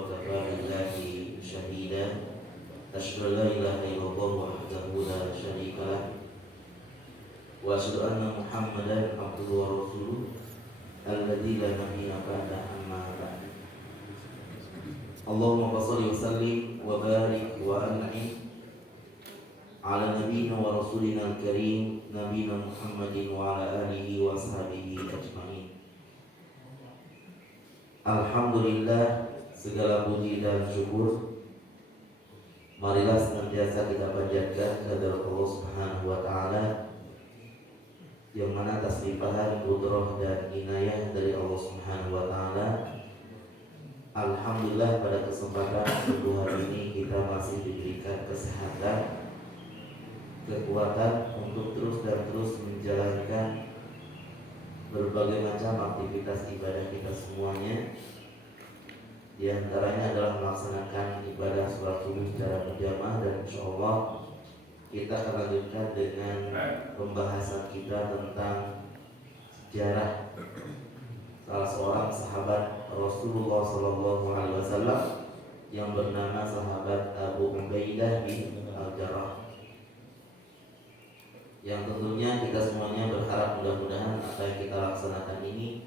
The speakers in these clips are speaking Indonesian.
وكفى بالله شهيدا أشهد أن لا إله إلا الله وحده لا شريك له وأشهد أن محمدا عبده ورسوله الذي لا نبي بعده أما بعد اللهم صل وسلم وبارك وأنعم على نبينا ورسولنا الكريم نبينا محمد وعلى آله وصحبه أجمعين. Alhamdulillah, segala puji dan syukur marilah senantiasa kita panjatkan kepada Allah Subhanahu wa taala yang mana atas limpahan qudrah dan inayah dari Allah Subhanahu wa taala. Alhamdulillah, pada kesempatan subuh hari ini kita masih diberikan kesehatan, kekuatan untuk terus menjalankan berbagai macam aktivitas ibadah kita semuanya. Di antaranya adalah melaksanakan ibadah sholat subuh secara berjamaah, dan insyaallah kita akan lanjutkan dengan pembahasan kita tentang sejarah salah seorang sahabat Rasulullah SAW yang bernama sahabat Abu Ubaidah bin Al-Jarrah, yang tentunya kita semuanya berharap mudah-mudahan apa yang kita laksanakan ini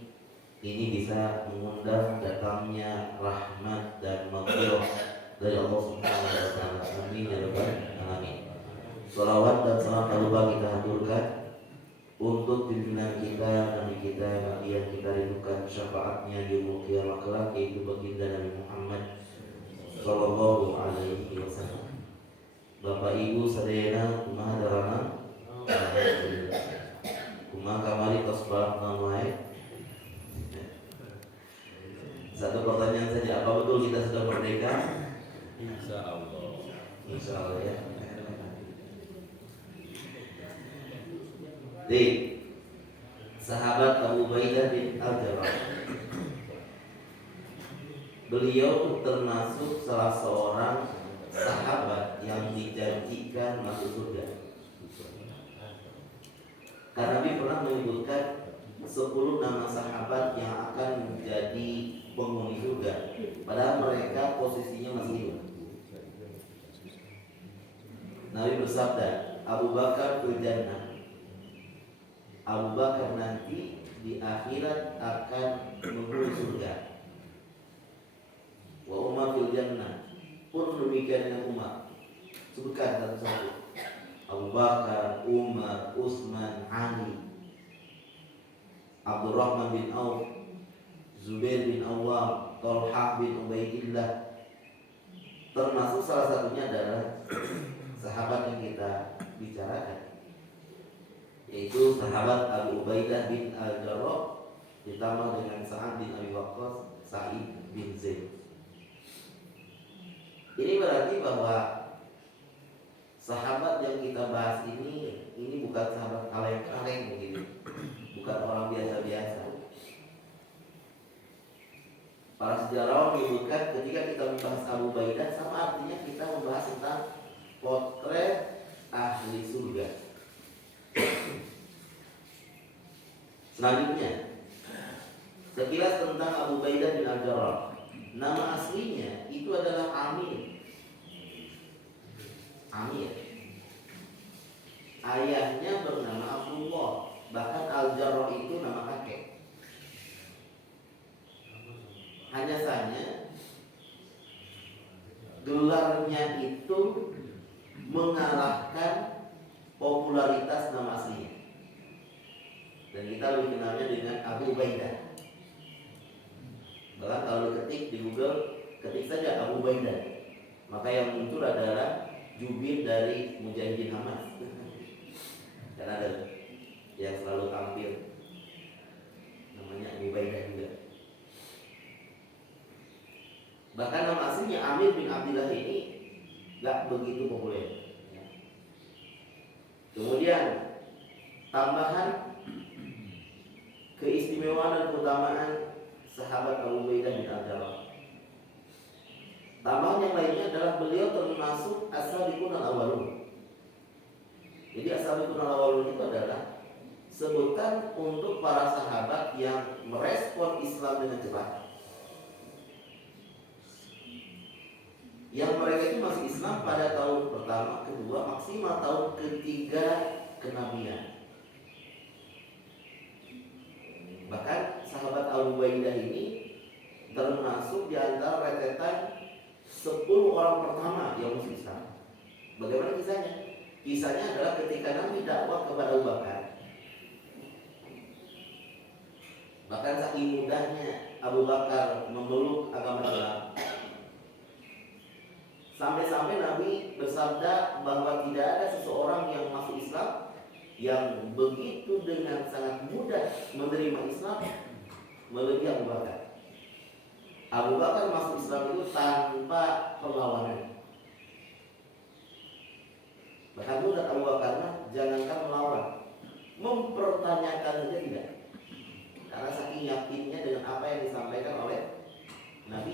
bisa mengundang datangnya rahmat dan maghfirah dari Allah Subhanahu wa taala. Amin ya rabbal alamin. Shalawat dan salam tak lupa kita haturkan untuk pimpinan kita, nabi kita, nabi yang kita rindukan syafaatnya di yaumul qiyamah kelak, yaitu baginda Nabi Muhammad sallallahu alaihi wasallam. Bapak Ibu sadayana kumaha darana? Kumaha kamari tos balak namai. Satu pertanyaan saja, apa betul kita sudah merdeka? Insya Allah. Insya Allah ya. Di sahabat Abu Ubaidah bin Al-Jarrah, beliau termasuk salah seorang sahabat yang dijanjikan masuk surga. Karena Nabi pernah menyebutkan 10 nama sahabat yang akan menjadi penghuni surga, padahal mereka posisinya masih hidup. Nabi bersabda, Abu Bakar fil jannah, Abu Bakar nanti di akhirat akan menghuni surga. Wa Umar fil jannah, pun demikian dengan Umar. Sebutkan satu-satu. Abu Bakar, Umar, Utsman, Ali, Abdurrahman bin Auf, Zubair bin Awwam, Talhah bin Ubaidillah. Termasuk salah satunya adalah sahabat yang kita bicarakan, yaitu sahabat Abu Ubaidah bin Al-Jarrah ditambah dengan Sa'ad bin Abi Waqqas, Sa'id bin Zaid. Ini berarti bahwa sahabat yang kita bahas ini bukan sahabat kaleng-kaleng begitu, bukan orang biasa-biasa. Para sejarawan menyebutkan ketika kita membahas Abu Ubaidah sama artinya kita membahas tentang potret ahli surga. Selanjutnya, sekilas tentang Abu Ubaidah bin Al-Jarrah. Nama aslinya itu adalah Amir. Ayahnya bernama Abdullah. Bahkan Al-Jarrah itu nama kakek. Hanya saja gelarnya itu mengalahkan popularitas nama aslinya, dan kita lebih kenalnya dengan Abu Ubaidah. Bahkan kalau ketik di Google, ketik saja Abu Ubaidah, maka yang muncul adalah jubir dari Mujahidin Hamas. Dan ada yang selalu tampil namanya Abu Ubaidah juga. Bahkan nama aslinya Amir bin Abdullah ini gak begitu populer. Kemudian tambahan keistimewaan dan keutamaan sahabat Abu Ubaidah bin Al-Jarrah. Tambahan yang lainnya adalah beliau termasuk as-sabiqun al-awwalun. Jadi as-sabiqun al-awwalun itu adalah sebutan untuk para sahabat yang merespon Islam dengan cepat. Yang mereka itu masuk Islam pada tahun pertama, kedua, maksimal tahun ketiga kenabian. Bahkan sahabat Abu Ubaidah ini termasuk di antara rentetan 10 orang pertama yang masuk Islam. Bagaimana kisahnya? Kisahnya adalah ketika Nabi dakwah kepada Abu Bakar. Bahkan saking mudahnya Abu Bakar memeluk agama Islam, sampai-sampai Nabi bersabda bahwa tidak ada seseorang yang masuk Islam yang begitu dengan sangat mudah menerima Islam melebihi Abu Bakar. Abu Bakar masuk Islam itu tanpa perlawanan. Bahkan mudah Abu Bakar jangankan melawan, mempertanyakan saja tidak. Karena saking yakinnya dengan apa yang disampaikan oleh Nabi.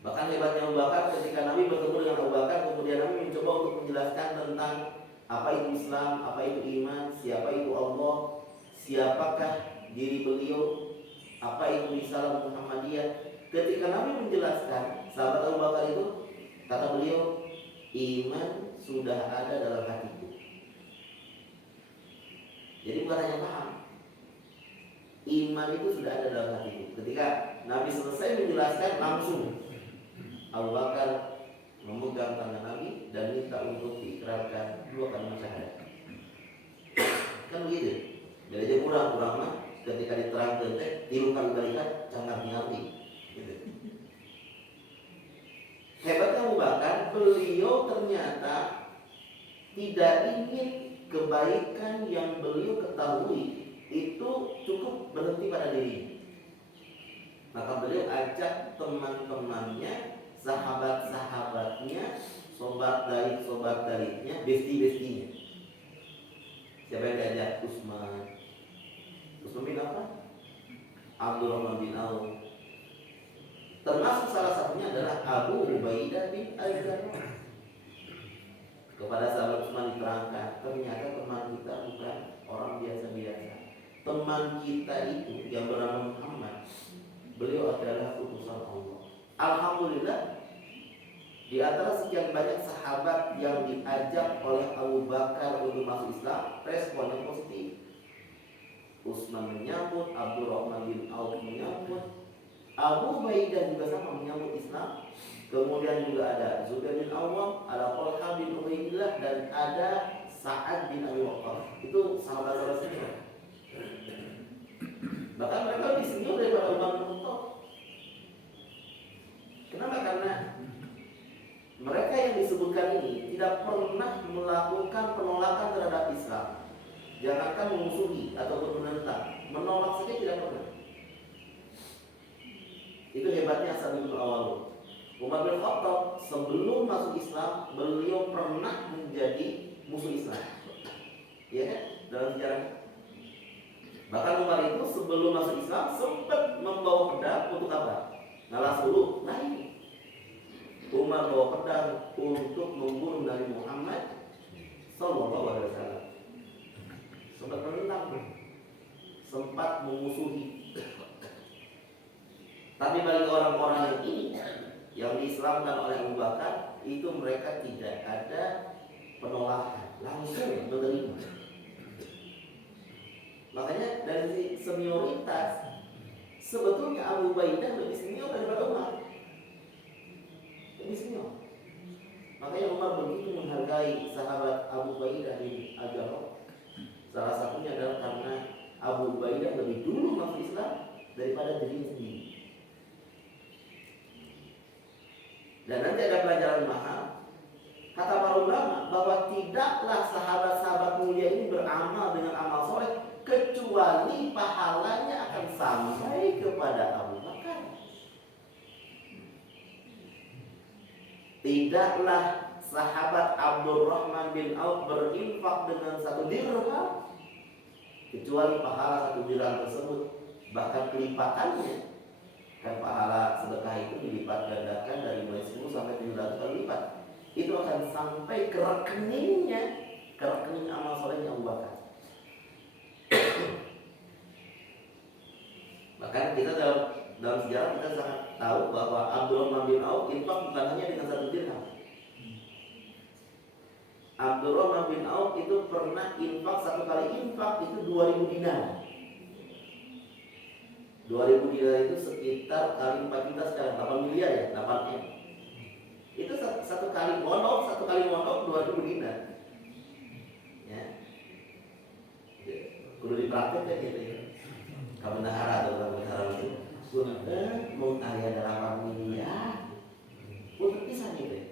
Bahkan hebatnya Abu Bakar ketika Nabi bertemu dengan Abu Bakar, kemudian Nabi mencoba untuk menjelaskan tentang apa itu Islam, apa itu iman, siapa itu Allah, siapakah diri beliau, apa itu risalah Muhammadiyah. Ketika Nabi menjelaskan, sahabat Abu Bakar itu kata beliau, iman sudah ada dalam hatiku. Jadi bukan hanya paham, iman itu sudah ada dalam hatiku. Ketika Nabi selesai menjelaskan, langsung Abu Bakar memegang tangan Nabi dan minta untuk diikrarkan 2 kalimat syahadat. Kan begitu. Jadi aja kurang mah ketika diterangkan tilu kali balikan canggah ngerti. Gitu. Hebatnya Abu Bakar, beliau ternyata tidak ingin kebaikan yang beliau ketahui itu cukup berhenti pada dirinya. Maka beliau ajak teman-temannya, sahabat-sahabatnya, sobat daliknya, besti-bestinya. Siapa yang diajak? Utsman bin apa? Abdurrahman bin Auf. Termasuk salah satunya adalah Abu Ubaidah bin Al-Jarrah. Kepada sahabat Utsman diterangkan, ternyata teman kita bukan orang biasa-biasa. Teman kita itu yang bernama Muhammad, beliau adalah utusan Allah. Alhamdulillah, di antara sekian banyak sahabat yang diajak oleh Abu Bakar untuk masuk Islam, responnya positif. Utsman menyambut, Abdurrahman bin Auf menyambut, Abu Ubaidah juga sama menyambut Islam. Kemudian juga ada Zubair bin Awwam, ada Talha bin Ubaidillah, dan ada Sa'ad bin Abi Waqqas. Itu sahabat-sahabat senior. Bahkan mereka lebih senior daripada Umar bin Khattab. Kenapa? Karena mereka yang disebutkan ini tidak pernah melakukan penolakan terhadap Islam. Jangankan memusuhi ataupun menentang, menolak saja tidak pernah. Itu hebatnya Asad bin Awwal. Umar bin Khattab sebelum masuk Islam, beliau pernah menjadi musuh Islam. Ya kan? Dalam sejarah. Bahkan Umar itu sebelum masuk Islam sempat membawa pedang untuk apa? Ngalah suluh. Lain. Umar bawa pedang untuk membunuh Nabi Muhammad Sallallahu Alaihi Wasallam. Sempat menentang, sempat memusuhi. Tapi bagi orang-orang yang ini, yang diislamkan oleh Abu Bakar, itu mereka tidak ada penolakan, langsung menerima. Makanya dari senioritas, sebetulnya Abu Ubaidah lebih senior daripada Umar. Lebih senior. Makanya Umar begitu menghargai sahabat Abu Ubaidah bin Al-Jarrah. Salah satunya adalah karena Abu Ubaidah lebih dulu masuk Islam daripada dirinya sendiri. Dan nanti ada pelajaran mahal. Kata para ulama bahwa tidaklah sahabat-sahabat mulia ini beramal dengan amal soleh kecuali pahalanya akan sampai kepada Abu Bakar. Tidaklah sahabat Abdurrahman bin Auf berinfak dengan 1 dirham kecuali pahala 1 dirham tersebut bahkan kelipatannya. Kan pahala sedekah itu dilipat gandakan dari mulai 10 sampai 700 kali lipat. Itu akan sampai ke rekening amal solehnya Abu Bakar. Bahkan kita dalam sejarah kita sangat tahu bahwa Abdurrahman bin Auf infak bukan hanya dengan 1 dirham. Abdurrahman bin Auf itu pernah infak, 1 kali infak itu 2000 dinar. 2000 dinar itu sekitar kali 4 juta sekarang, 8 miliar ya, 8 M. Itu satu kali mondok 2000 dinar. Ya. Kudu dipraktek gitu ya. Kamu nahara atau kamu nahara itu. Mau area 8 miliar. Untuk bisa gitu ya.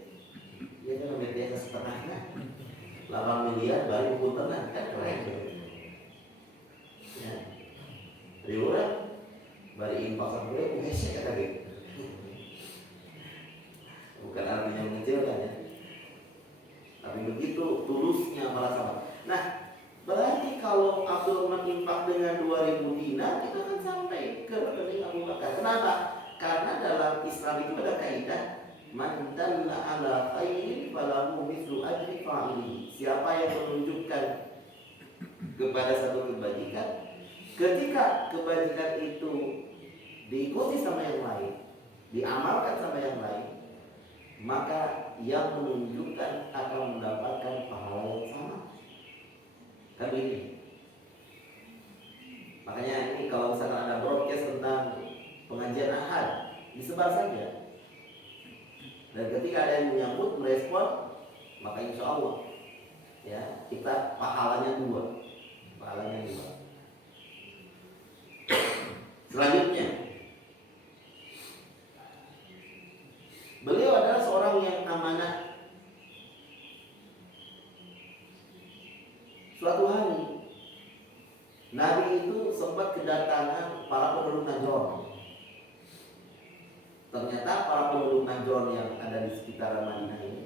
Dia kan lebih biasa setengahnya. 8 miliar baru puntenan kan keren. Ya. Ribuan bari infak sampai gesek kata gitu. Bukan artinya mengecilkan ya. Tapi begitu tulusnya para sahabat. Nah, berarti kalau Abdurrahman infak dengan 2000 dinar, kita akan sampai ke rekening Abu Bakar. Kenapa? Karena dalam Islam itu ada kaidah man dalla ala khairin falahu mithlu ajri fa'ili. Siapa yang menunjukkan kepada satu kebajikan, ketika kebajikan itu diikuti sama yang lain, diamalkan sama yang lain, maka yang menunjukkan akan mendapatkan pahala yang sama. Kan ini. Makanya ini kalau misalkan ada broadcast tentang pengajian Ahad, disebar saja. Dan ketika ada yang menyambut, merespon, maka insya Allah ya kita pahalanya 2. Pahalanya 2. Selanjutnya, beliau adalah seorang yang amanah. Suatu hari Nabi itu sempat kedatangan para penduduk Najran. Ternyata para penduduk Najran yang ada di sekitar Madinah ini,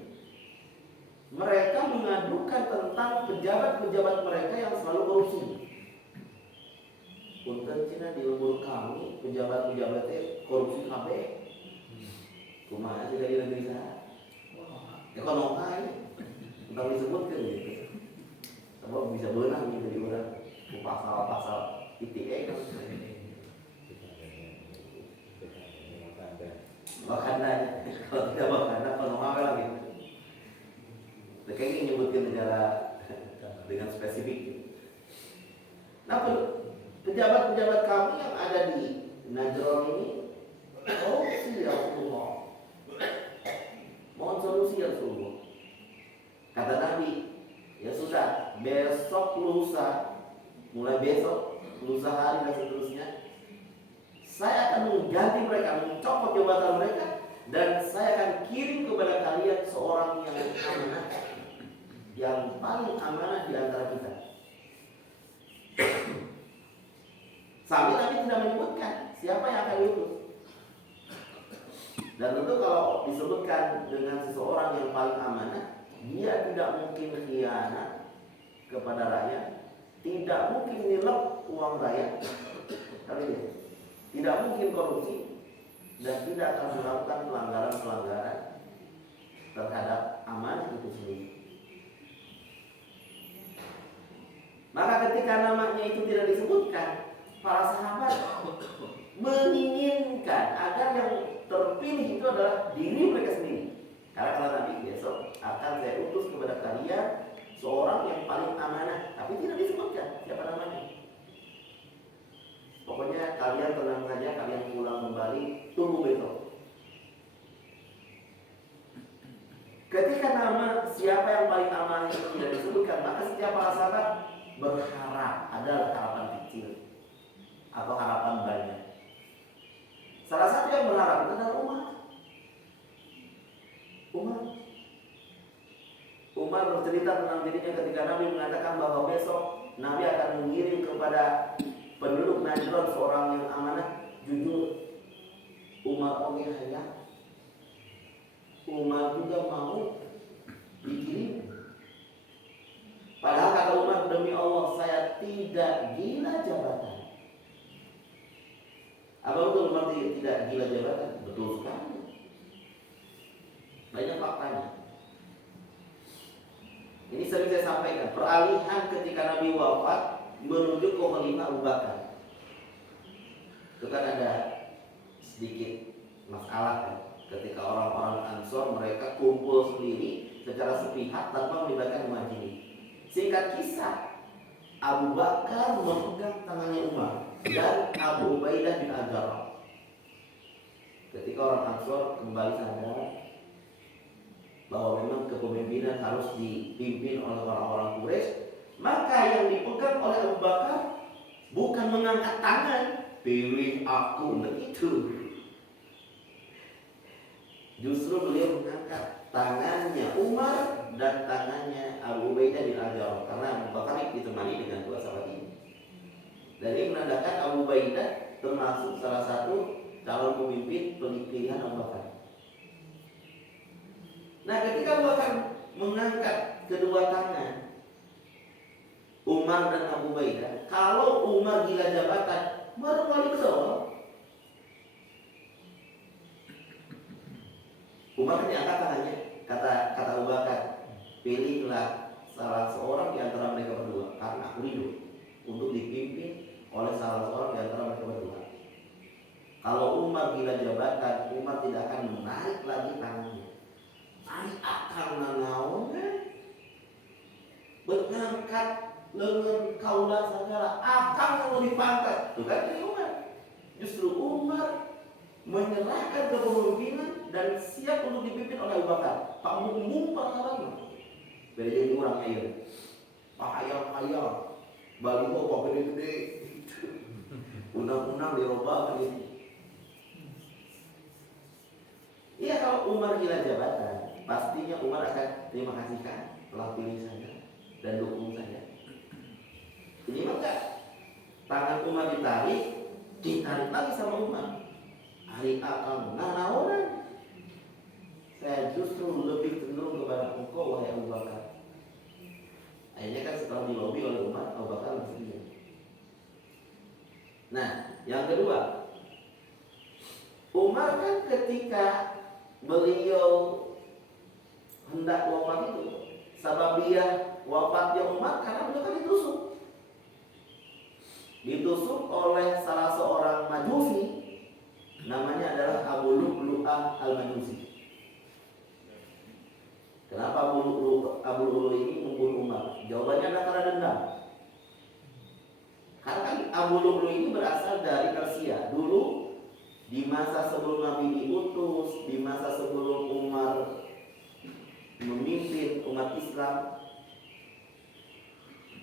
mereka mengadukan tentang pejabat-pejabat mereka yang selalu korupsi. Punten Cina di umur kami pejabat-pejabatnya korupsi KB. Kumaha sih dari negeri sana? Ya kan nongkai, entah disebutkan gitu. Sebab bisa benang gitu di orang pasal-pasal ITE kan. Wakanda, kalau tidak Wakanda, kalau nongkai lah gitu. Kayaknya menyebutkan negara dengan spesifik. Nah, pejabat-pejabat kami yang ada di Najran ini, solusi ya Rasulullah. Mohon solusi ya Rasulullah. Kata Nabi, ya sudah, besok lusa, mulai besok, lusa hari dan seterusnya, saya akan mengganti mereka, mencopot jabatan mereka, dan saya akan kirim kepada kalian seorang yang amanah, yang paling amanah di antara kita. Sambil Nabi tidak menyebutkan siapa yang akan diutus. Dan tentu kalau disebutkan dengan seseorang yang paling amanah, dia tidak mungkin khianat kepada rakyat, tidak mungkin nilep uang rakyat, tidak mungkin korupsi, dan tidak akan melakukan pelanggaran-pelanggaran terhadap amanah itu sendiri. Maka ketika namanya itu tidak disebutkan, para sahabat menginginkan agar yang terpilih itu adalah diri mereka sendiri. Karena kalau Nabi besok akan saya utus kepada kalian seorang yang paling amanah, tapi tidak disebutkan siapa namanya. Pokoknya kalian tenang saja, kalian pulang kembali, tunggu besok. Ketika nama siapa yang paling amanah itu tidak disebutkan, maka setiap para sahabat berharap ada harapan kecil atau harapan banyak. Salah satu yang berharap itu adalah Umar bercerita tentang dirinya ketika Nabi mengatakan bahwa besok Nabi akan mengirim kepada penduduk Najran seorang yang amanah. Jujur, Umar hayat. Umar juga mau dikirim. Padahal kata Umar, demi Allah saya tidak gila jabatan. Apa betul Umar tidak gila jabatan? Betul sekali. Banyak faktanya. Ini sering saya sampaikan, peralihan ketika Nabi wafat menuju ke Khalifah Abu Bakar. Itu kan ada sedikit masalah kan. Ketika orang-orang Ansor mereka kumpul sendiri secara sepihak tanpa melibatkan muhajirin. Singkat kisah, Abu Bakar memegang tangannya Umar dan Abu Ubaidah bin Al-Jarrah. Ketika orang Ansor kembali sadar bahwa memang kepemimpinan harus dipimpin oleh orang-orang Quraisy, maka yang dipegang oleh Abu Bakar bukan mengangkat tangan, pilih aku, begitu. Justru beliau mengangkat tangannya Umar dan tangannya Abu Ubaidah bin Al-Jarrah, karena Abu Bakar ditemani dengan dua sahabat ini. Dan ini menandakan Abu Ubaidah termasuk salah satu calon pemimpin pilihan Abu Bakar. Nah, ketika Abu Bakar mengangkat kedua tangan Umar dan Abu Ubaidah, kalau Umar gila jabatan, baru kali kesel. Umar kan diangkat tangannya, kata Abu Bakar, pilihlah salah seorang di antara mereka berdua, karena aku ridho untuk dipimpin oleh salah seorang di antara mereka berdua. Kalau Umar gila jabatan, Umar tidak akan menarik lagi tangannya. Ari akan nanaonnya mengangkat lengan kaulah segala akan yang lebih pangkat. Itu kan Umar. Justru Umar menyerahkan kepemimpinan dan siap untuk dipimpin oleh Abu Bakar. Pak Mumpung pengalaman. Beda jadi orang air. Pak ayam, baliho pak gede-gede. Undang-undang dirubah gitu. Iya, kalau Umar gila jabatan, pastinya Umar akan terima kasih kan, telah pilih saya dan dukung saya. Ini maka tangan Umar ditarik lagi sama Umar. Hari akan orang. Saya justru lebih cenderung kepada engkau wahai Abu Bakar. Akhirnya kan setelah dilobi oleh Umar, Abu Bakar langsung diam. Nah, yang kedua, Umar kan ketika beliau hendak wafat itu, sababiah wafatnya Umar karena beliau kan ditusuk oleh salah seorang Majusi, namanya adalah Abu Lu'lu'ah al-Majusi. Kenapa Abu Lu'lu'ah ini membunuh Umar? Jawabannya adalah karena dendam. Karena kan Abu Lu'lu'ah ini berasal dari Persia. Dulu di masa sebelum Nabi diutus, di masa sebelum Umar memimpin umat Islam,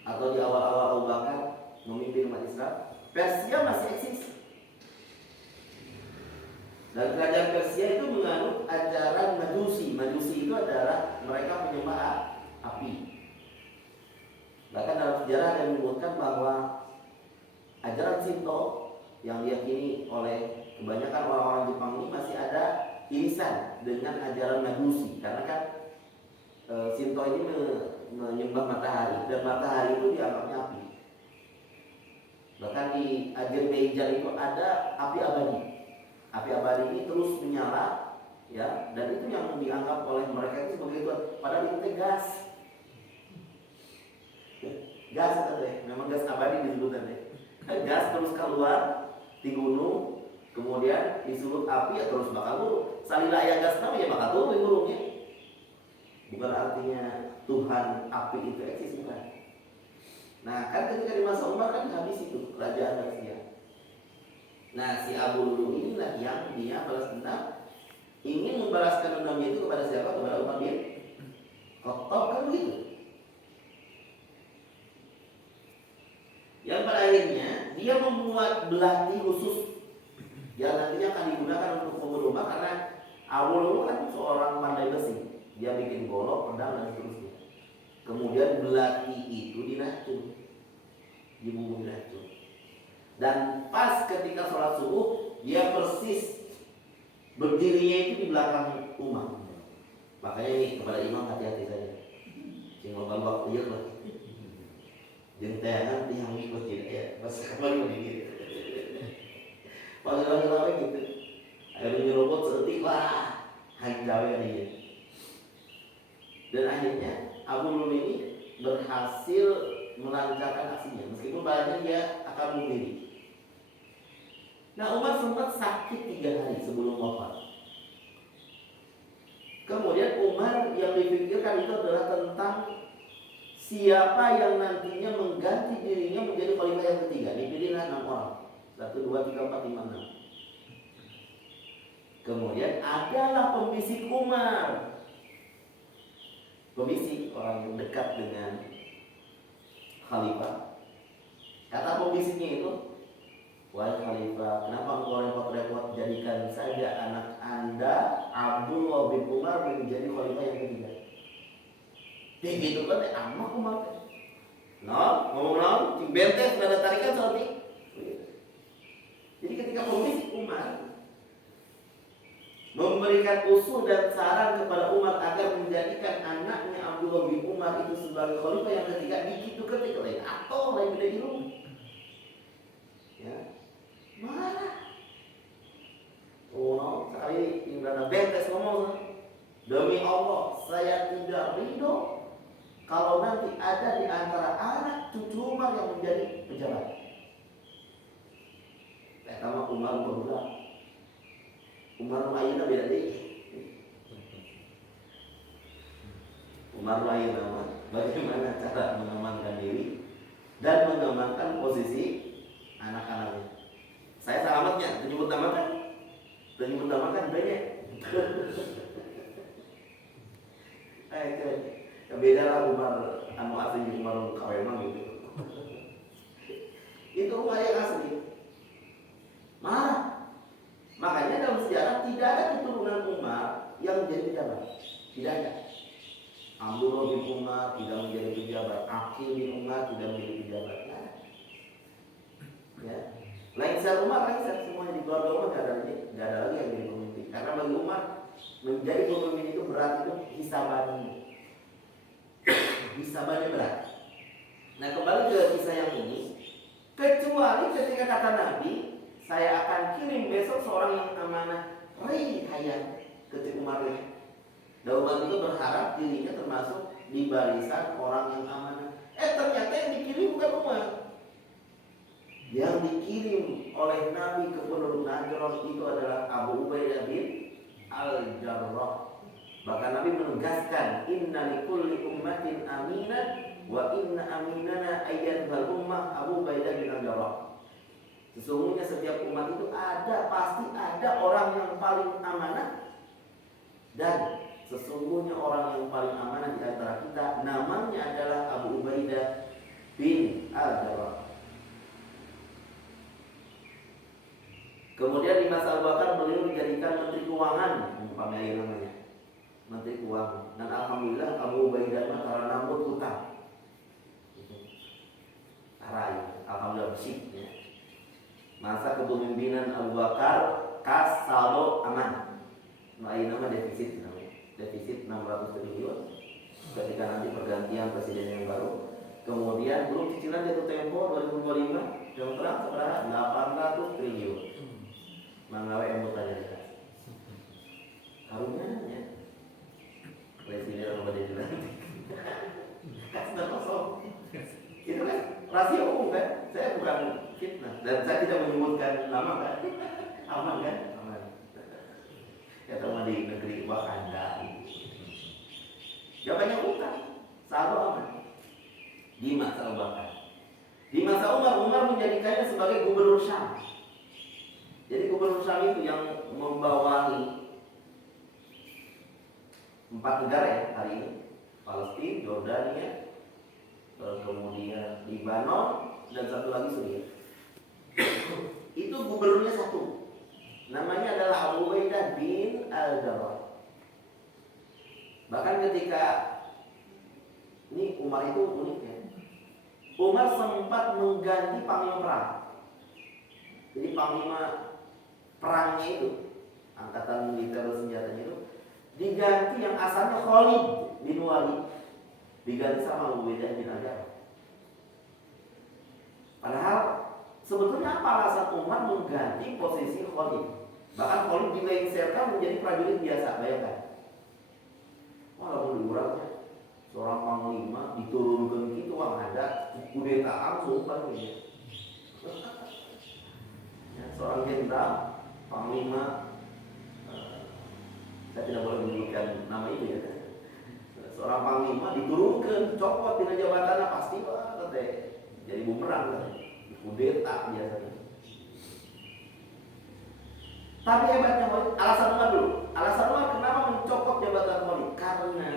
atau di awal-awal Abu Bakar memimpin umat Islam, Persia masih eksis. Dan kerajaan Persia itu menganut ajaran Majusi. Majusi itu adalah mereka penyembah api. Bahkan dalam sejarah ada yang menyebutkan bahwa ajaran Shinto yang diyakini oleh kebanyakan orang-orang Jepang ini masih ada irisan dengan ajaran Majusi, karena kan Shinto ini menyembah matahari dan matahari itu dianggapnya api. Bahkan di Azerbaijan itu ada api abadi. Api abadi ini terus menyala, ya, dan itu yang dianggap oleh mereka itu sebagai Tuhan. Padahal itu gas. Gas itu deh, memang gas abadi disebutkan deh. Gas terus keluar di gunung, kemudian disulut api ya terus bakal turun. Salila ya gas nama ya bakal turun gunungnya. Bukan artinya Tuhan api itu eksis, bukan. Nah kan ketika di masa Umar kan habis itu kerajaan Persia. Nah si Abu Lu'lu'ah inilah yang dia balas dendam, ingin membalaskan dendamnya itu kepada siapa? Kepada Umar bin Khattab, kan begitu. Yang pada akhirnya dia membuat belati khusus yang nantinya akan digunakan untuk membunuh Umar, karena Abu Lu'lu'ah kan seorang pandai besi. Dia bikin golok, pedang dan seterusnya. Kemudian belati itu diracun, dibunuh diracun. Dan pas ketika sholat subuh, dia persis berdirinya itu di belakang Umar. Makanya ini kepada imam hati-hati saja. Sehingga waktu iya lah. Jentengan tiang ikut tidak ya, pas kembali begini. Pagi-pagi gitu. Akhirnya nyerobot seetik lah, hai cawe dia. Dan akhirnya Abu Lu'lu'ah ini berhasil melancarkan aksinya, meskipun pada akhirnya dia akan bunuh diri. Nah, Umar sempat sakit 3 hari sebelum wafat. Kemudian Umar yang dipikirkan itu adalah tentang siapa yang nantinya mengganti dirinya menjadi khalifah yang ketiga. Dipilihlah 6 orang. 1, 2, 3, 4, 5, 6. Kemudian adalah pembisik Umar. Pembisik, orang yang dekat dengan khalifah. Kata pembisiknya itu, wahai khalifah, kenapa engkau repot-repot jadikan saja anak anda Abdullah bin Umar menjadi khalifah yang ketiga? Begitu kan, amak Umar. No, ngomong cing benteng sudah tarikan seperti. Jadi ketika pembisik Umar memberikan usul dan saran kepada Umar agar menjadikan anaknya Abdullah bin Umar itu sebagai khalifah yang ketiga, begitu ketika lain atau lain beda ilmu. Ya, marah. Oh no, sekali Imran Bentes ngomong, demi Allah saya tidak ridho kalau nanti ada di antara anak cucu Umar yang menjadi pejabat. Pertama Umar berbilang, Umar Ayyuna beda deh. Umar Ayyuna bagaimana cara mengamankan diri dan mengamankan posisi anak-anaknya. Saya selamatnya, menyebut namakan banyak. Beda lah Umar anu asli Umar Kawemang gitu. Itu Umar yang asli. Marah. Makanya dalam sejarah tidak ada keturunan Umar yang menjadi pejabat. Tidak ada. Abdullah bin Umar tidak menjadi pejabat, Aqil bin Umar tidak menjadi pejabat. Ya. Lengser Umar, lengser semuanya di keluarga Umar tidak ada lagi yang jadi pemimpin. Karena bagi Umar menjadi pemimpin itu berat, itu hisabannya berat. Nah, kembali ke kisah yang ini, kecuali ketika kata Nabi, saya akan kirim besok seorang yang amanah hayat ke Umar ini. Dan Umar itu berharap dirinya termasuk di barisan orang yang amanah. Ternyata yang dikirim bukan Umar. Yang dikirim oleh Nabi ke penduduk Najran itu adalah Abu Ubaidah bin Al-Jarrah. Bahkan Nabi menegaskan, inna likulli ummatin aminan wa inna aminana ayyadhal ummah Abu Ubaidah bin Al-Jarrah. Sesungguhnya setiap umat itu pasti ada orang yang paling amanah, dan sesungguhnya orang yang paling amanah di antara kita namanya adalah Abu Ubaidah bin Al-Jarrah. Kemudian di masa Abu Bakar beliau dijadikan Menteri Keuangan, umpamanya namanya Menteri Keuangan. Dan alhamdulillah Abu Ubaidah karena nambut hutang. Alhamdulillah bersih. Ya. Masa kepemimpinan Abu Bakar kas saldo aman. Nah, ini nama defisit namanya. Defisit 600 triliun. Ketika nanti pergantian presiden yang baru. Kemudian belum cicilan jatuh tempo 2025 yang terang seberapa 800 triliun. Manggawe yang bertanya dia. Karunya presiden apa dia dilantik? Sudah kosong. Itu kan rahasia umum kan? Saya bukan fitnah dan saya tidak menyebutkan nama kan? Aman kan? Aman. Ya teman di negeri Wakanda. Jawabannya bukan. Saldo aman. Di masa Abu Bakar. Di masa Umar menjadikannya sebagai gubernur Syam. Jadi gubernur Syam itu yang membawahi 4 negara ya hari ini. Palestina, Jordania, kemudian Lebanon, dan satu lagi Suriah. Itu gubernurnya satu. Namanya adalah Abu Ubaidah bin Al-Jarrah. Bahkan ketika ini Umar itu unik ya. Umar sempat mengganti panglima perang. Jadi panglima perangnya itu, angkatan militer senjatanya itu diganti yang asalnya Khalid bin Walid, diganti sama Abu Ubaidah bin Al-Jarrah. Padahal sebetulnya apa alasan Umar mengganti posisi Khalid? Bahkan Khalid dilengsarkan menjadi prajurit biasa, bayangkan. Walaupun diurangnya seorang panglima diturunkan gitu, ada kudeta langsung kan ya. Ya, seorang jenderal, panglima, saya tidak boleh menyebutkan nama itu ya. Seorang panglima diturunkan, copot dengan jabatannya pasti banget deh. Jadi bumerang kan, kudeta biasanya. Tapi hebatnya Khalid, alasan Umar dulu. Alasan Umar kenapa mencopot jabatan Khalid? Karena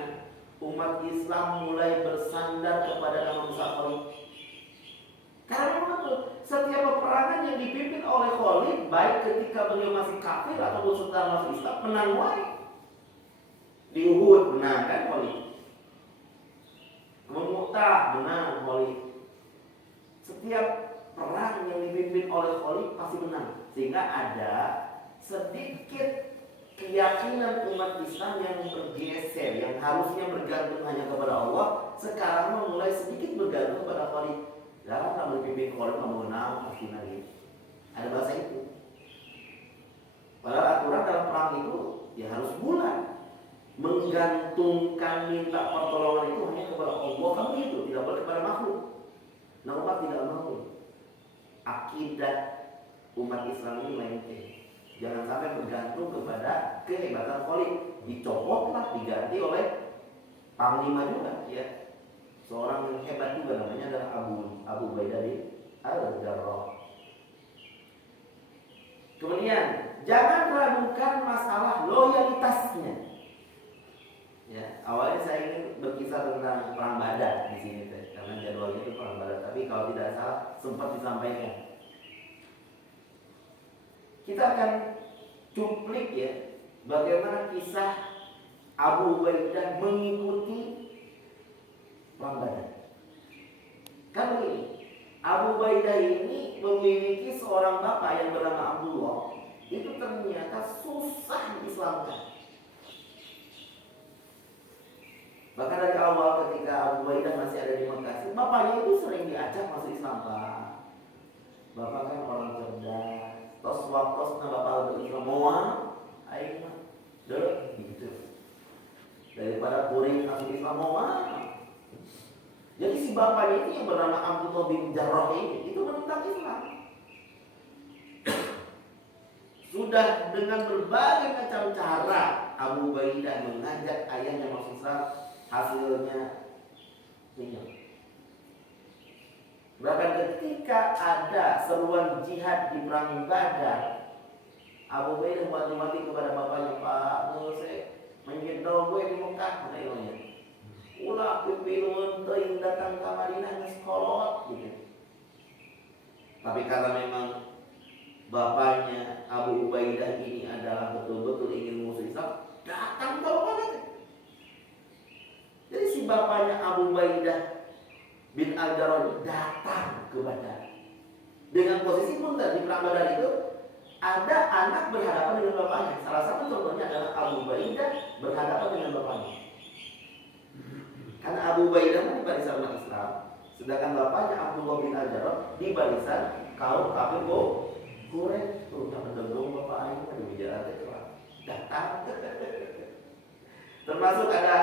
umat Islam mulai bersandar kepada nama besar Khalid. Karena betul, setiap peperangan yang dipimpin oleh Khalid, baik ketika beliau masih kafir ataupun setelah masuk Islam, menang wae. Di Uhud menang kan Khalid. Mu'tah menang Khalid. Setiap perang yang dipimpin oleh Khalid pasti menang. Sehingga ada sedikit keyakinan umat Islam yang bergeser, yang harusnya bergantung hanya kepada Allah, sekarang mulai sedikit bergantung kepada Khalid. Jangan kamu dipimpin Khalid, kamu menang pasti lagi. Ada bahasa itu. Padahal aturan dalam perang itu ya harus bulat. Menggantungkan minta pertolongan itu hanya kepada Allah, kamu itu tidak boleh kepada makhluk. Nah, umat tidak mau. Akidah umat Islam ini lengkeng. Jangan sampai bergantung kepada kehebatan Khalid. Dicopotlah, diganti oleh panglima juga ya. Seorang yang hebat juga namanya adalah Abu Ubaidah bin Al-Jarrah. Kemudian jangan ragukan masalah loyalitasnya. Ya, awalnya saya ingin berkisah tentang perang Badar di sini karena jadwalnya itu perang Badar. Tapi kalau tidak salah sempat disampaikan. Kita akan cuplik ya bagaimana kisah Abu Ubaidah mengikuti perang Badar. Kan begini, Abu Ubaidah ini memiliki seorang bapak yang bernama Abdullah. Itu ternyata susah diislamkan. Bahkan dari awal ketika Abu Ubaidah masih ada di Mekah, bapaknya itu sering diajak masuk Islam, Pak. Bapak kan orang cerdas. Tos waktu bapak berislam moal, aing mah deh gitu. Daripada kuring masuk Islam moal. Jadi si bapaknya itu yang bernama Abdullah bin Jarrah ini itu menentang Islam. Sudah dengan berbagai macam cara Abu Ubaidah mengajak ayahnya masuk Islam, hasilnya minyak. Bahkan ketika ada seruan jihad di perang Badar, Abu Ubaidah mati-mati kepada bapaknya, Pak, saya menjendol gue di Mekah, katanya. Ulah pipilun teuing datang ke Madinah geus kolot gitu. Tapi karena memang bapaknya Abu Ubaidah ini adalah betul-betul ingin musuh Islam, datang ke Badar. Jadi si bapaknya Abu Ubaidah bin Al-Jarrah datang ke Badar. Dengan posisi mundur di perang Badar itu ada anak berhadapan dengan bapaknya. Salah satu contohnya adalah Abu Ubaidah berhadapan dengan bapaknya. Karena Abu Ubaidah di barisan umat Islam, sedangkan bapaknya Abdullah bin Al-Jarrah di barisan kaum kafir Quraisy. Turunnya mendengung bapak ini di bicara datang. Termasuk ada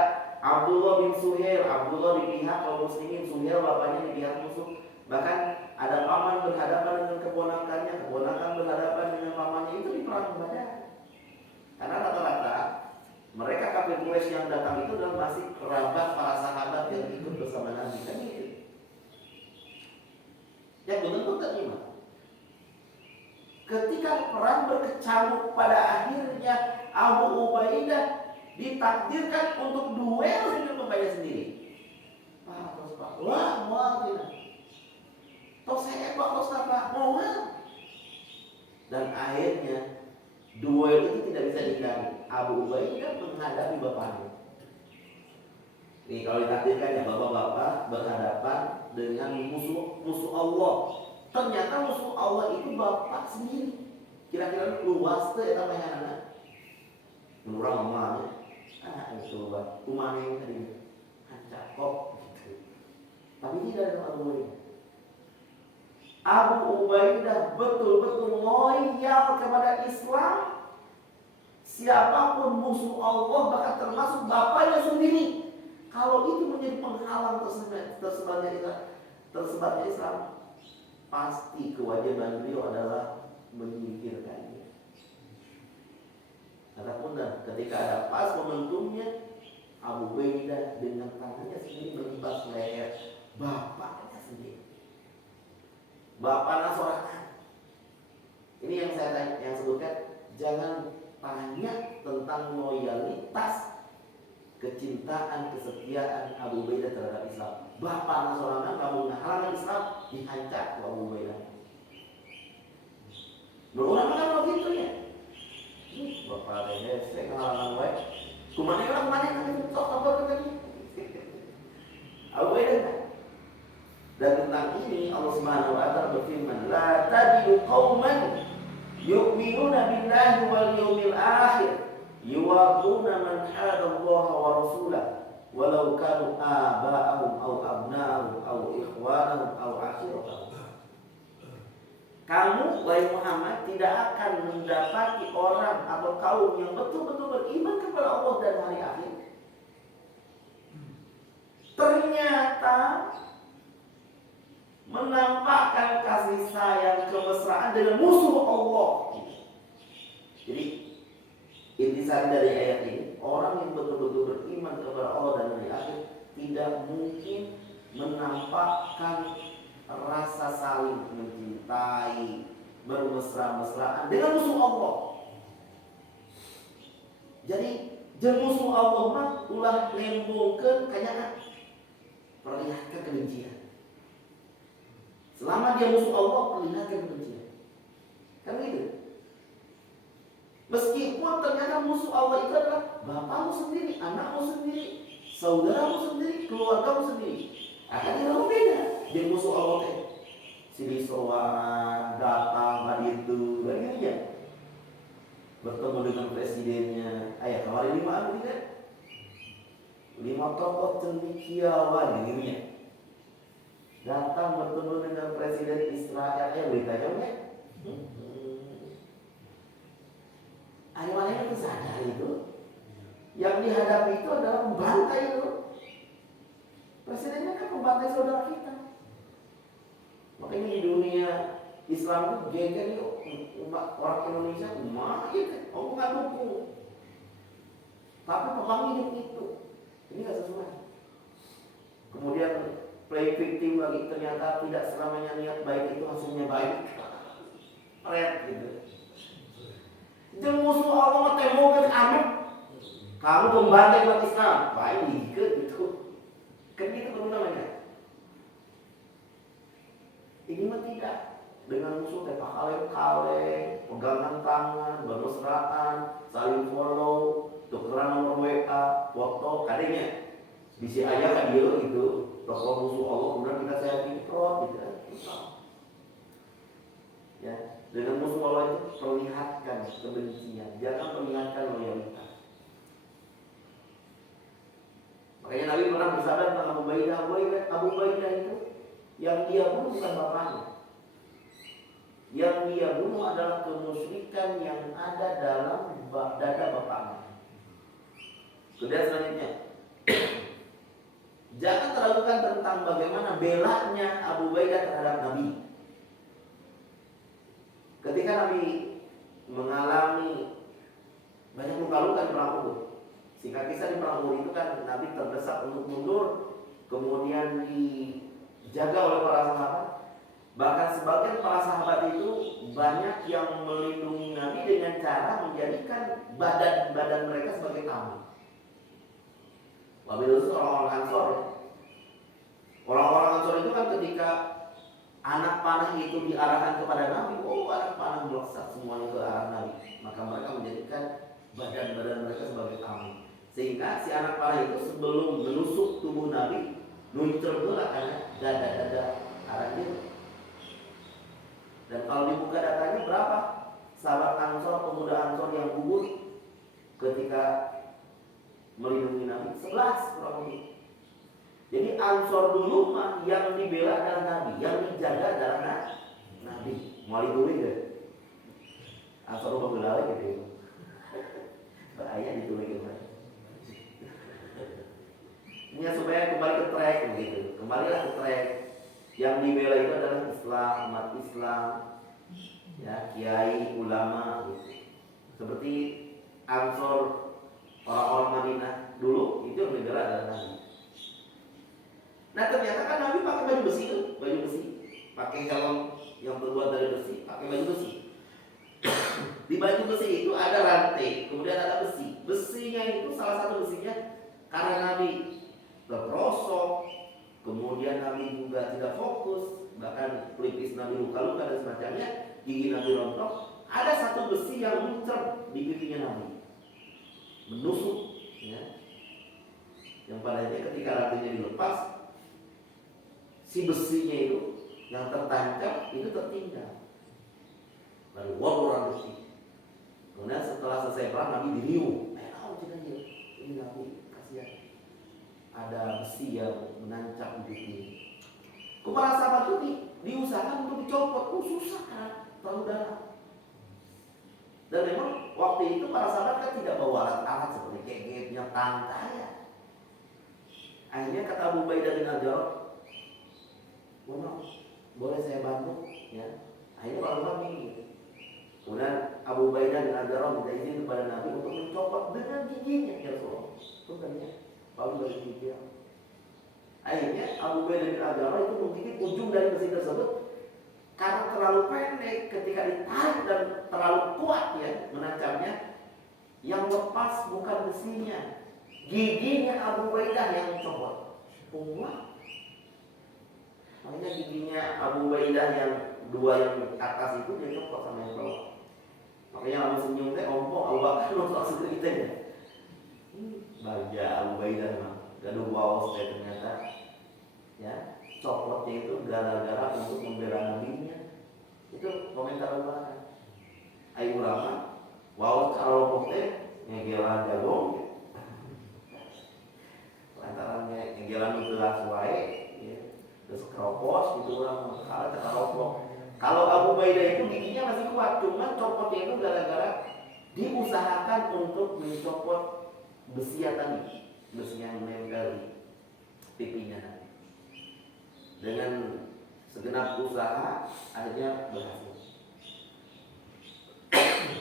Abdullah bin Suhail, Abdullah di pihak kaum muslimin, Suhail bapaknya di pihak musuh. Bahkan ada paman berhadapan dengan keponakannya, keponakan berhadapan dengan pamannya, itu di perang Badar. Karena rata-rata mereka kafir Quraisy yang datang itu adalah masih kerabat para sahabat yang ikut bersama Nabi, kan gitu. Yang benar-benar terima. Ketika perang berkecamuk, pada akhirnya Abu Ubaidah ditakdirkan untuk duel dengan bapaknya sendiri. Pak, wah, tidak. Tos saya Pak, tos apa? Dan akhirnya duel itu tidak bisa dihindari. Abu Ubaidah menghadapi bapaknya. Nih kalau ditakdirkan ya bapak-bapak berhadapan dengan musuh Allah. Ternyata musuh Allah itu bapak sendiri. Kira-kira luas tuh ya namanya. Menurut mamanya, itu buat rumahnya yang tadi cakep gitu. Tapi tidak ada Abu Ubaidah. Abu Ubaidah betul-betul loyal kepada Islam. Siapapun musuh Allah, bahkan termasuk bapaknya sendiri, kalau itu menjadi penghalang tersebarnya Islam, pasti kewajiban beliau adalah menyingkirkannya. Adapun ketika ada pas momentumnya, Abu Ubaidah dengan tangannya sendiri melibas leher bapaknya sendiri, bapak Nasrani. Ini yang saya tanya, yang sebutkan, jangan tanya tentang loyalitas, kecintaan, kesetiaan Abu Ubaidah terhadap Islam. Bapak Nasrani kamu halangan Islam, dihancam Abu Ubaidah. Berulang kan begitu ya. Bapak saya halangan wae. Kumane orang mana yang sok apa tadi? Abu Ubaidah. Dan tentang ini Allah Subhanahu wa taala berfirman, la tajidu qauman yu'minuna billahi wal yawmil akhir yuwaduna man hadallaha wa rasulahu walau kanu aba'ahum aw abna'ahum aw ikhwanahum aw ashiratahum. Kamu wahai Muhammad tidak akan mendapati orang atau kaum yang betul-betul beriman kepada Allah dan hari akhir, ternyata menampakkan kasih sayang kemesraan dengan musuh Allah. Jadi intisari dari ayat ini, orang yang betul-betul beriman kepada Allah dan hari akhir tidak mungkin menampakkan rasa saling mencintai, bermesra-mesraan dengan musuh Allah. Jadi musuh Allah mah ulah lembongkeun kanya perlihatkan kebencian. Selama dia musuh Allah, perlihatkan kebencian. Kan gitu. Meskipun ternyata musuh Allah itu adalah bapakmu sendiri, anakmu sendiri, saudaramu sendiri, keluargamu sendiri. Akan dia beda. Dia musuh Allah teh. Sini sowan, datang, hadir itu, bagaimana? Bertemu dengan presidennya. Ayah kemarin 5 hari kan? 5 tokoh cendekiawan gini. Datang bertemu dengan presiden Israel. Beritanya kan? Ada mana yang sadar itu? Yang dihadapi itu adalah membantai itu. Presidennya kan membantai saudara kita. Makanya di dunia Islam itu geger yuk, umat orang Indonesia umat gitu, aku nggak dukung. Tapi memang hidup itu, ini nggak sesuai. Kemudian play victim lagi, ternyata tidak selamanya niat baik itu hasilnya baik. Red gitu. Jangan musuh Allah mah tembok amin. Kamu membantai umat Islam, baik gitu. Kan gitu namanya. Ini mah tidak. Dengan musuh teh kaleng-kaleng, pegangan tangan, bermesraan, saling follow, tukeran nomor WA, foto, kadangnya bisa ayah kan dia gitu, tokoh musuh Allah kemudian kita selfie prot gitu kan. Ya, dengan musuh Allah itu perlihatkan kebencian, jangan perlihatkan loyalitas. Makanya Nabi pernah bersabda tentang Abu Ubaidah itu yang dia bunuh bukan bapaknya. Yang dia bunuh adalah kemusyrikan yang ada dalam dada bapaknya. Kemudian selanjutnya, jangan teragukan tentang bagaimana belanya Abu Ubaidah terhadap Nabi. Ketika Nabi mengalami banyak luka-luka di perang Uhud. Singkat kisah di perang Uhud itu kan Nabi terdesak untuk mundur, kemudian dijaga oleh para sahabat. Bahkan sebagian para sahabat itu banyak yang melindungi Nabi dengan cara menjadikan badan mereka sebagai tamu. Wabil khusus orang-orang Ansor ya. Orang-orang Ansor itu kan ketika anak panah itu diarahkan kepada Nabi, anak panah melesat semuanya ke arah Nabi. Maka mereka menjadikan badan mereka sebagai tamu. Sehingga si anak panah itu sebelum menusuk tubuh Nabi, nuncur pula karena dada arah dia. Dan kalau dibuka datanya berapa sahabat Ansor, pemuda Ansor yang gugur ketika melindungi Nabi? 11 kurang lebih. Jadi Ansor dulu mah yang dibela adalah Nabi, yang dijaga adalah Nabi. Mau ditulis ya? Ansor rumah belala gitu. Bahaya ditulis gitu. Ini supaya kembali ke track begitu. Kembalilah ke track. Yang dibela itu adalah Islam, umat Islam, ya, kiai, ulama gitu. Seperti Ansor, orang-orang Madinah dulu itu yang membela adalah Nabi. Nah ternyata kan Nabi pakai baju besi tuh, baju besi, pakai helm yang terbuat dari besi, pakai baju besi. Di baju besi itu ada rantai, kemudian ada besi. Besinya itu salah satu besinya karena Nabi terperosok, kemudian Nabi juga tidak fokus, bahkan pelipis Nabi luka-luka dan semacamnya, gigi Nabi rontok. Ada satu besi yang muncul di pipinya Nabi, menusuk, ya. Yang padanya ketika rantainya dilepas, si besinya itu yang tertancap itu tertinggal. Lalu orang besi. Kemudian setelah selesai perang Nabi diriu. Ini Nabi kasihan. Ada besi yang menancap di pipi. Kepala sahabat itu diusahakan untuk dicopot. Susah kan, terlalu dalam. Dan memang waktu itu para sahabat kan tidak bawa alat-alat seperti kegepnya, tangkai ya. Akhirnya kata Abu Ubaidah bin Al-Jarrah, boleh saya bantu? Ya. Akhirnya para sahabat bingung. Kemudian Abu Ubaidah bin Al-Jarrah minta izin kepada Nabi untuk mencopot dengan giginya, ya Rasulullah. Itu kan ya, bagus dari gigi. Akhirnya Abu Ubaidah bin Al-Jarrah itu menggigit ujung dari besi tersebut karena terlalu pendek, ketika ditarik dan terlalu kuat ya menancapnya, yang lepas bukan besinya, giginya Abu Ubaidah yang mencopot. Makanya giginya Abu Ubaidah yang dua yang atas itu dia copot sama yang bawah. Makanya kamu senyum teh ompong Abu Bakar lu langsung cerita ya. Bahagia Abu Ubaidah mah. Gaduh bawas teh ternyata. Ya, copotnya itu gara-gara untuk membela nabinya. Itu komentar Abu Bakar. Ayo ulama, wow kalau teh ngegelan jagung. Lantarannya ngegelan itu lah suai, ya. Terus keropos gitu orang kalah keropos. Kalau Abu Ubaidah itu giginya masih kuat, cuma copotnya itu gara-gara diusahakan untuk mencopot besi tadi, besi yang menempel di pipinya tadi. Dengan segenap usaha akhirnya berhasil.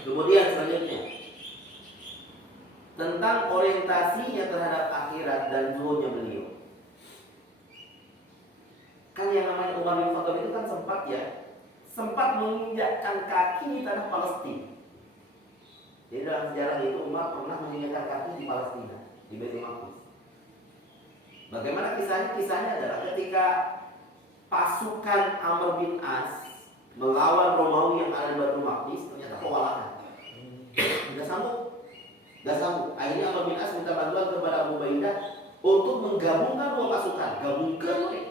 Kemudian selanjutnya tentang orientasinya terhadap akhirat dan zuhudnya beliau. Kan yang namanya Umar bin Khattab itu kan sempat menginjakkan kaki di tanah Palestina. Jadi dalam sejarah itu Umar pernah menginjakkan kaki di Palestina, di Baitul Maqdis. Bagaimana kisahnya? Kisahnya adalah ketika pasukan Amr bin As melawan Romawi yang ada di Baitul Maqdis, ternyata kewalahan. Tidak sanggup. Akhirnya Amr bin As minta bantuan kepada Abu Ubaidah untuk menggabungkan dua pasukan, gabungkan.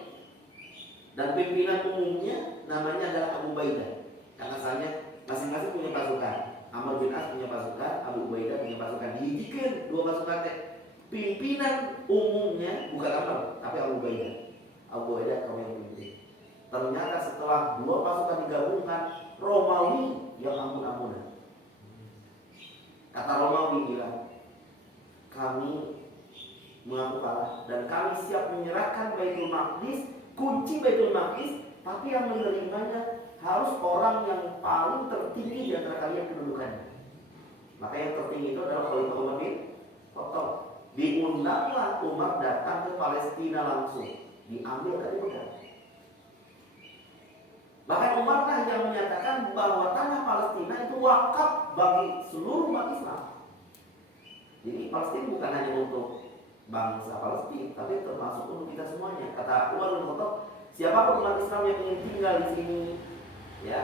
Dan pimpinan umumnya namanya adalah Abu Ubaidah. Karena asalnya masing-masing punya pasukan. Amr bin As punya pasukan, Abu Ubaidah punya pasukan. Dihijikan dua pasukan teh. Pimpinan umumnya bukan Amr, tapi Abu Ubaidah. Abu Ubaidah kau yang pimpin. Ternyata setelah dua pasukan digabungkan, Romawi yang amun-amunan. Kata Romawi bilang, kami mengaku kalah dan kami siap menyerahkan Baitul Maqdis, kunci Baitul Maqdis, tapi yang menerimanya harus orang yang paling tertinggi di antara kalian kedudukannya. Maka yang tertinggi itu adalah Khalifah Umar bin Khattab. Diundanglah Umar datang ke Palestina langsung, diambil dari pegang. Bahkan Umar lah yang menyatakan bahwa tanah Palestina itu wakaf bagi seluruh umat Islam. Jadi Palestina bukan hanya untuk bangsa Palestina, tapi termasuk untuk kita semuanya. Kata Umar bin Khattab, siapapun umat Islam yang ingin tinggal di sini, ya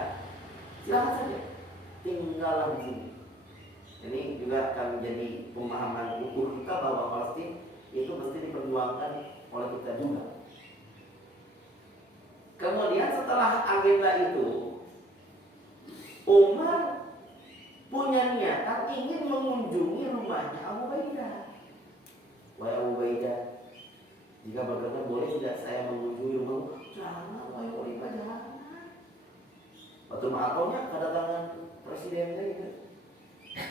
silakan saja tinggallah di sini. Ini juga akan menjadi pemahaman utuh kita bahwa Palestina itu mesti diperjuangkan oleh kita juga. Kemudian setelah agenda itu, Umar punya niatan ingin mengunjungi rumahnya Abu Ubaidah. Wahai Abu Ubaidah, jika berkenan boleh tidak saya mengunjungi rumahmu? Jangan, wahai Abu Ubaidah, jangan. Waktu maafnya kedatangan presidennya gitu.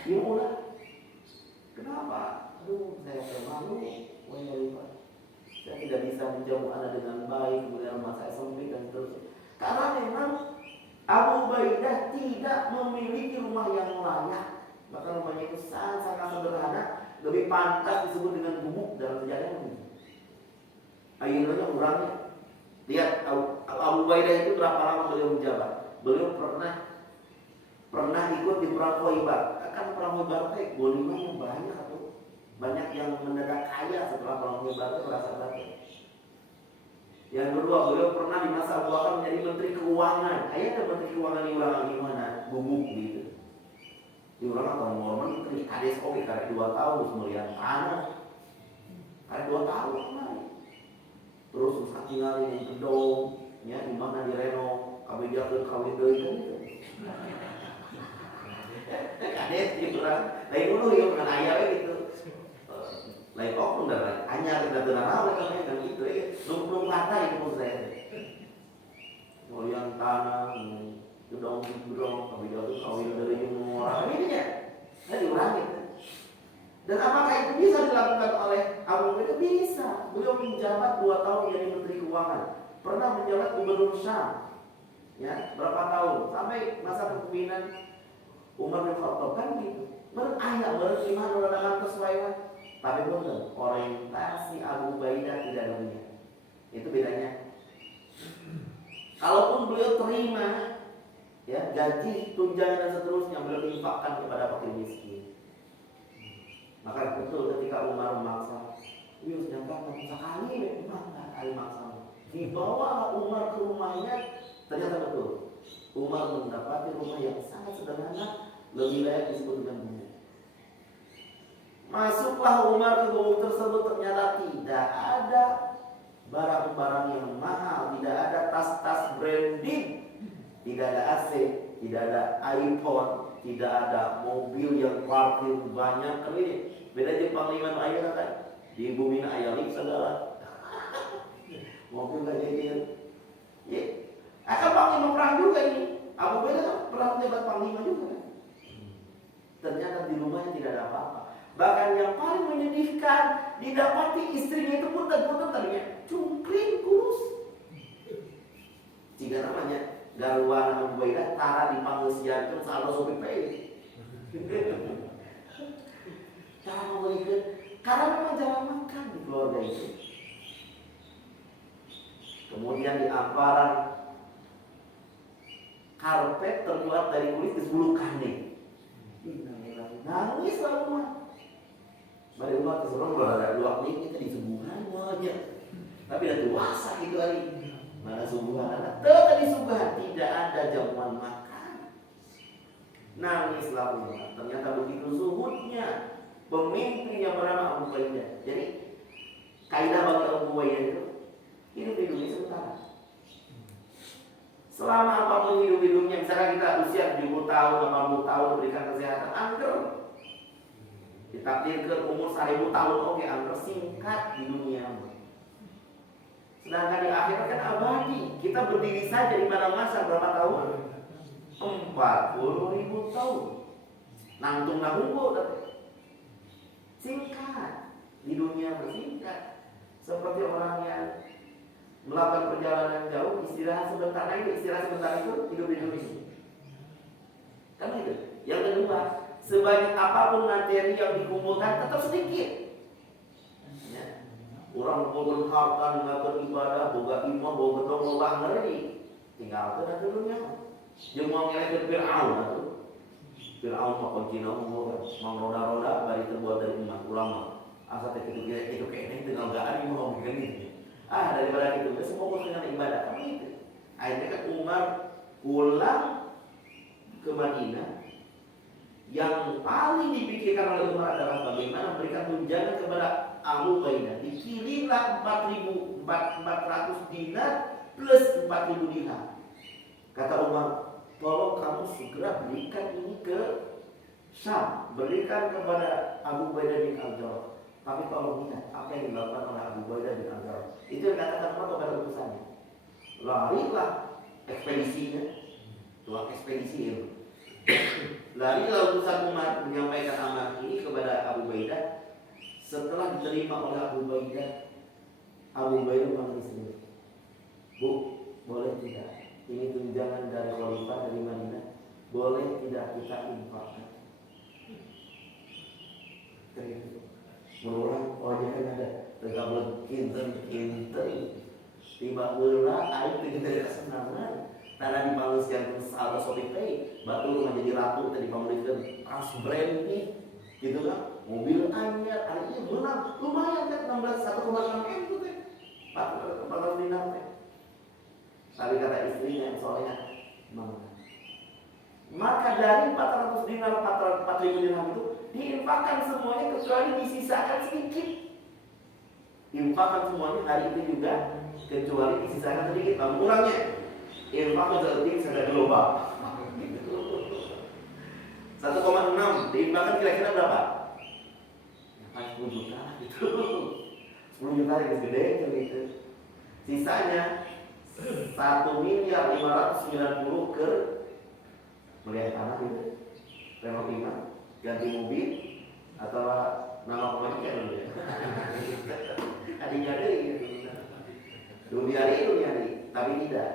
Yaudah. Kenapa? Aduh, saya malu, wahai Abu Ubaidah. Saya tidak bisa menjamu Anda dengan baik, kemudian rumah saya sempit dan seterusnya. Karena memang Abu Ubaidah tidak memiliki rumah yang layak, bahkan rumahnya itu sangat sederhana, lebih pantas disebut dengan gubuk dalam sejarah ini. Akhirnya orangnya lihat Abu Ubaidah itu berapa lama beliau menjabat. Beliau pernah ikut di perang Khaybar. Kan perang Khaybar itu gonimanya banyak tuh. Banyak yang mendadak kaya setelah perang Khaybar itu merasa banyak. Yang kedua, beliau pernah di masa Abu Bakar menjadi menteri keuangan. Ayah menteri keuangan di orang gimana? Gubuk gitu. Di orang atau normal menteri kades oke karena 2 tahun semelian tanah. Karena 2 tahun kemarin. Terus susah tinggal di gedung, ya di mana di reno, kami dia ke kawin deui kan gitu. Kades di orang, lain dulu ya bukan ayah gitu. Lain oknum dan lain anyar kita tenang oleh kami kan gitu ya. Belum kata itu maksud saya. Semelian tanah, gedung, kami dia ke kawin deui orang ini ya. Saya diulangi. Dan apakah itu bisa dilakukan oleh Abu Ubaidah? Bisa. Beliau menjabat 2 tahun menjadi Menteri Keuangan. Pernah menjabat Gubernur Syam. Ya, berapa tahun? Sampai masa kepemimpinan Umar bin Khattab kan gitu. Berayat berlima orang sesuai. Tapi benar, orientasi Abu Ubaidah tidak ada punya. Itu bedanya. Kalaupun beliau terima ya gaji, tunjangan dan seterusnya, beliau infakkan kepada fakir miskin. Maka betul ketika Umar memaksa, harus nyampaikan sekali memang kali maksa. Dibawa Umar ke rumahnya, ternyata betul. Umar mendapati rumah yang sangat sederhana, lebih layak disebut dengan gubuk. Masuklah Umar ke gubuk tersebut, ternyata tidak ada barang-barang yang mahal, tidak ada tas-tas branding, tidak ada AC, tidak ada iPhone, tidak ada mobil yang parkir banyak. Kan ini beda Jepang Panglima ayah kan di bumi ayah lip segala mobil gak jadi ya akan panglima perang juga ini. Abu Ubaidah kan pernah menjabat panglima juga kan. Ternyata di rumahnya tidak ada apa-apa. Bahkan yang paling menyedihkan, didapati istrinya itu punten-punten tadinya cungkring kurus. Jika namanya garuan Abu Ubaidah tara di pangeusian itu saldo sopi pei. Cara memberikan, karena memang jarang makan di keluarga itu. Kemudian di amparan karpet terbuat dari kulit disebut kane. Nangis lah rumah. Bari rumah keseluruhan kalau ada 2 klik itu disuguhan aja. Tapi udah dewasa gitu kali. Mana suguhan anak? Tetap disuguhan, tidak ada jamuan makan. Nangislah rumah. Ternyata begitu zuhudnya. Pemimpin yang bernama Abu Ubaidah. Jadi kaidah bagi Abu Ubaidah itu hidup di dunia sementara. Selama apapun hidup-hidupnya, misalnya kita usia 70 tahun, 80 tahun diberikan kesehatan, angker. Ditakdirkan umur 1000 tahun, oke, angker singkat di dunia. Sedangkan di akhirat kan abadi. Kita berdiri saja di pada masa berapa tahun? 40.000 tahun. Nangtung nahunggo tapi singkat, di dunia bersingkat. Seperti orang yang melakukan perjalanan jauh, istirahat sebentar, nah itu istirahat sebentar itu hidup di dunia. Kan itu. Yang kedua, sebanyak apapun materi yang dikumpulkan tetap sedikit. Ya. Orang boga harta, melakukan ibadah, boga imam, boga gedong, boga ngeri, tinggal ke dan dunia. Jeung mau ngelek Fir'aun atuh. Fir'aun mah kuncina umur, mang roda-roda bari terbuat dari umat ulama. Asa teh itu kene teu ngagaan ieu mau bikin ini. Daripada itu, semua dengan ibadah kami itu. Akhirnya kan Umar pulang ke Madinah. Yang paling dipikirkan oleh Umar adalah bagaimana memberikan tunjangan kepada Abu Ubaidah. Dikirimlah 4.400 dinar plus 4.000 dirham. Kata Umar, tolong kamu segera berikan ini ke Syam, berikan kepada Abu Ubaidah bin Al-Jarrah. Tapi tolong ingat apa yang dilakukan oleh Abu Ubaidah bin Al-Jarrah. Itu yang katakan Umar kepada utusannya. Larilah ekspedisinya, tuang ekspedisi itu. Larilah utusan Umar menyampaikan amanah ini kepada Abu Ubaidah. Setelah diterima oleh Abu Ubaidah, Abu Ubaidah memanggil sendiri. Bu, boleh tidak? ini tunjangan dari Khalifah dari Madinah, boleh tidak kita infakkan? Berulang, oh dia kan ada tegak kinten tiba gula air tidak kesenangan karena dipanggilkan salah sopikai batu rumah jadi ratu tadi panggilkan as brandy gitu kan, mobil anyar artinya menang lumayan kan 1,6 M itu teh 400 dinar teh. Tapi kata istrinya yang soalnya maka dari 400 dinar 4.000 dirham itu diinfakkan semuanya kecuali disisakan sedikit. Infakkan semuanya hari itu juga kecuali disisakan sedikit. Kamu kurangnya infak berarti sudah global 1,6 diinfakkan kira-kira berapa? 10 juta gitu 10 juta yang gede gitu. Sisanya 1.590 ke melihat tanah gitu, renovasi, ganti mobil atau nama pemain dulu ya. Adinya deh gitu. Dunia ini, tapi tidak.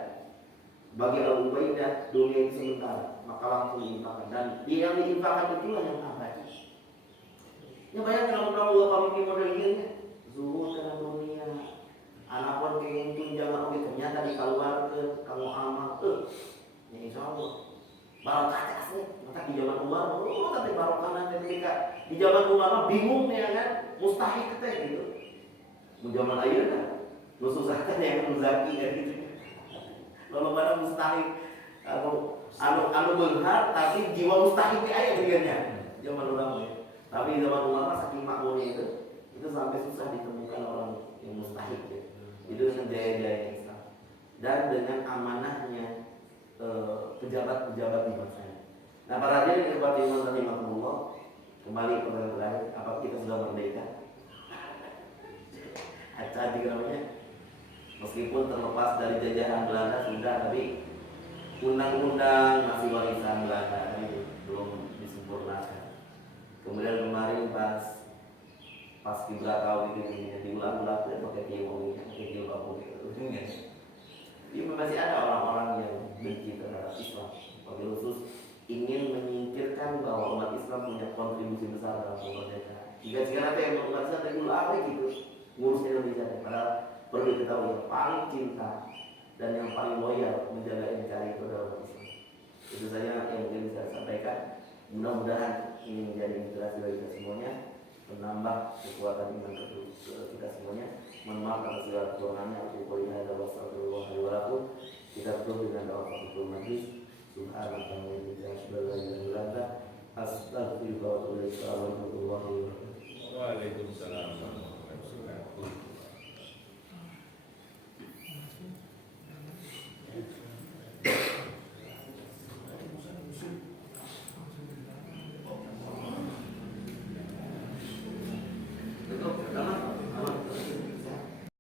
Bagi Abu Ubaidah dunia itu sementara, maka langsung diinfakkan dan yang diinfakkan itulah yang abadi. Ya banyak kalau pemimpin model ini zuhud karena dunia. Anak pun pengen tunjangan oke ternyata di keluarga kamu amal ya insya Allah barokah asli. Maka di zaman Umar tapi barokah nanti ketika di zaman Umar bingung ya kan mustahil teh gitu. Di zaman ayeuna lu susah kan yang muzaki ya gitu. Kalau barang mustahil anu beunghar tapi jiwa mustahil teh aya dengannya. Zaman ulama ya. Tapi di zaman Umar saking makmurnya itu sampai susah ditemukan orang yang mustahil ya. Itu dengan jaya-jaya Islam dan dengan amanahnya pejabat-pejabat di masanya. Nah, para hadirin yang rahimahumullah, kembali ke pertanyaan terakhir, apakah kita sudah merdeka? Hati-hati namanya. Meskipun terlepas dari jajahan Belanda sudah, tapi undang-undang masih warisan Belanda ini belum disempurnakan. Kemudian kemarin pas Kibra tahu itu diulang-ulang dan pakai jilbab gitu. Ini masih ada orang-orang yang benci terhadap Islam. Wabil khusus ingin menyingkirkan bahwa umat Islam punya kontribusi besar dalam kemerdekaan. Jika sekarang yang umat Islam dari ulama gitu ngurus Indonesia, padahal perlu diketahui yang paling cinta dan yang paling loyal menjaga NKRI itu adalah umat Islam. Itu saja yang mungkin bisa saya sampaikan. Mudah-mudahan ini menjadi inspirasi bagi kita semuanya, menambah kekuatan iman kita semuanya. Mohon maaf atas segala kekurangannya. Aku qoulina wa astagfirullah li wa lakum. Kita tutup dengan doa kafaratul majlis. Subhanallah wa bihamdihi astaghfiruka wa atubu ilaik. Assalamualaikum warahmatullahi wabarakatuh. Waalaikumsalam.